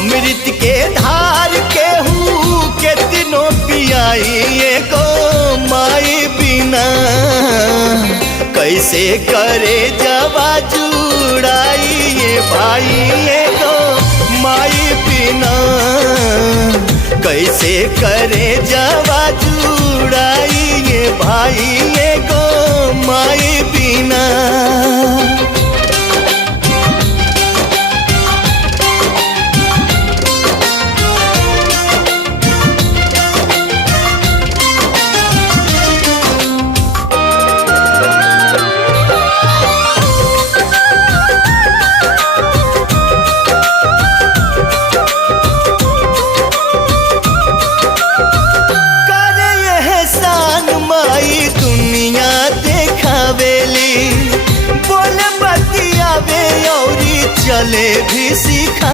अमृत के धार केहू केतनो पियाई एगो माई बिना। कैसे करे जवा जुड़ाई ये भाई एगो माई बिना। कैसे करे जवा जुड़ाई ये भाई एगो माई बिना। दुनिया देखावेली बोले बतियावे औरी चले भी सिखा।